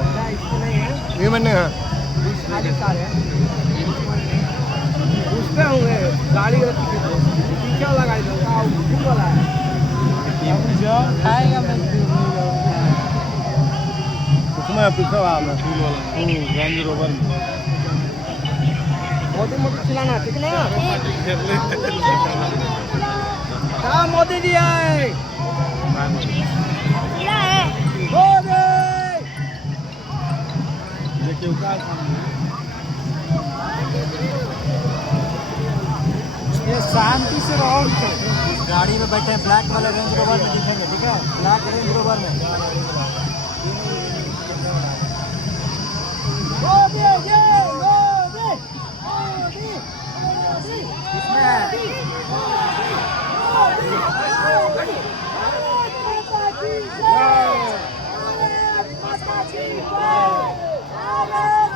ये मैंने है उसपे होंगे गाड़ी पीछे वाला गाड़ी फूल वाला है उसमें पीछे वाला रेंज रोवर मोदी मोदी चिल्लाना ठीक ना क्या मोदी जी आए ये शांति से रहो। गाड़ी में बैठे ब्लैक वाले रेंज रोवर में दिखेंगे, ठीक है? ब्लैक रेंज रोवर में Hey!